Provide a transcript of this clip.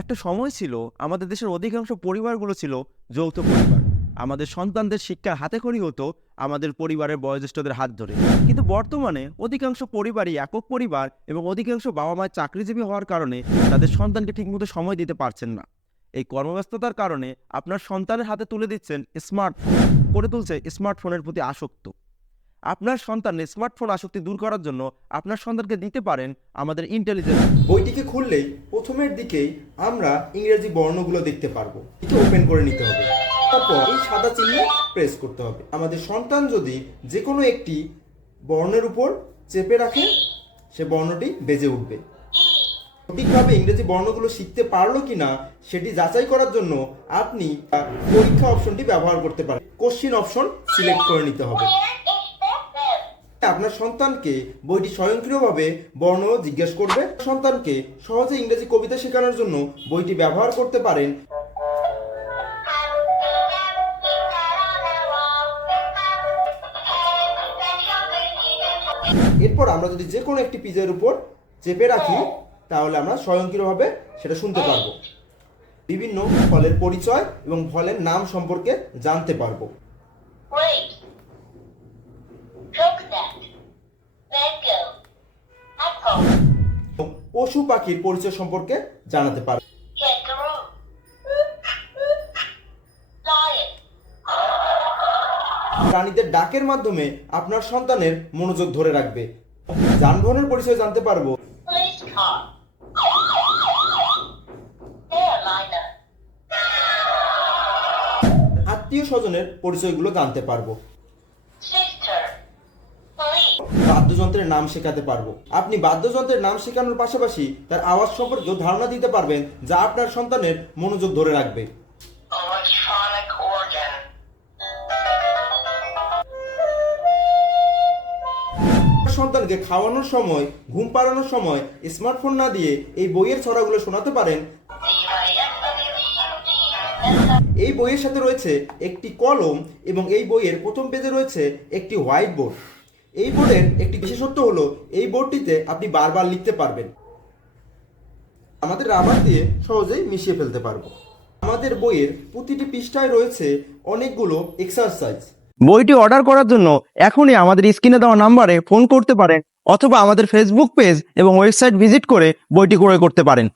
একটা সময় ছিল আমাদের দেশের অধিকাংশ পরিবারগুলো ছিল যৌথ পরিবার। আমাদের সন্তানদের শিক্ষার হাতেখড়ি হতো আমাদের পরিবারের বয়োজ্যেষ্ঠদের হাত ধরে। কিন্তু বর্তমানে অধিকাংশ পরিবারই একক পরিবার এবং অধিকাংশ বাবা মায়ের চাকরিজীবী হওয়ার কারণে তাদের সন্তানকে ঠিকমতো সময় দিতে পারছেন না। এই কর্মব্যস্ততার কারণে আপনার সন্তানের হাতে তুলে দিচ্ছেন স্মার্টফোন, করে তুলছে স্মার্টফোনের প্রতি আসক্ত। আপনার সন্তানের স্মার্টফোন আসক্তি দূর করার জন্য আপনার সন্তানকে দিতে পারেন আমাদের ইন্টেলিজেন্স। বইটিকে খুললেই প্রথমের দিকেই আমরা ইংরেজি বর্ণগুলো দেখতে পারবো। একে ওপেন করে নিতে হবে, তারপর এই সাদা চিহ্নে প্রেস করতে হবে। আমাদের সন্তান যদি যে কোনো একটি বর্ণের উপর চেপে রাখে, সে বর্ণটি বেজে উঠবে। সঠিকভাবে ইংরেজি বর্ণগুলো শিখতে পারলো কিনা সেটি যাচাই করার জন্য আপনি পরীক্ষা অপশনটি ব্যবহার করতে পারেন। কোশ্চিন অপশন সিলেক্ট করে নিতে হবে। আপনার সন্তানকে বইটি স্বয়ংক্রিয়ভাবে বর্ণ জিজ্ঞেস করবে। সন্তানকে সহজে ইংরেজি কবিতা শেখানোর জন্য বইটি ব্যবহার করতে পারেন। এরপর আমরা যদি যে কোনো একটি পেজের উপর চেপে রাখি, তাহলে আমরা স্বয়ংক্রিয়ভাবে সেটা শুনতে পারবো। বিভিন্ন ফলের পরিচয় এবং ফলের নাম সম্পর্কে জানতে পারবো। পশু পাখির পরিচয় সম্পর্কে জানাতে পারবে। প্রাণীদের ডাকের মাধ্যমে আপনার সন্তানের মনোযোগ ধরে রাখবে। যানবাহনের পরিচয় জানতে পারবো। আত্মীয় স্বজনের পরিচয়গুলো জানতে পারবো। বাদ্যযন্ত্রের নাম শেখাতে পারবো। আপনি বাদ্যযন্ত্রের নাম শেখানোর পাশাপাশি তার আওয়াজ সম্পর্কেও ধারণা দিতে পারবেন, যা আপনার সন্তানের মনোযোগ ধরে রাখবে। সন্তানকে খাওয়ানোর সময়, ঘুম পাড়ানোর সময় স্মার্টফোন না দিয়ে এই বইয়ের ছড়াগুলো শোনাতে পারেন। এই বইয়ের সাথে রয়েছে একটি কলম এবং এই বইয়ের প্রথম পেজে রয়েছে একটি হোয়াইট বোর্ড। এই বোর্ডের একটি বিশেষত্ব হলো এই বোর্ডটিতে আপনি বারবার লিখতে পারবেন। আমাদের রাবার দিয়ে সহজেই মিশিয়ে ফেলতে পারবো। আমাদের বইয়ের প্রতিটি পৃষ্ঠায় রয়েছে অনেকগুলো এক্সারসাইজ। বইটি অর্ডার করার জন্য এখনই আমাদের স্ক্রিনে দেওয়া নাম্বারে ফোন করতে পারেন অথবা আমাদের ফেসবুক পেজ এবং ওয়েবসাইট ভিজিট করে বইটি ক্রয় করতে পারেন।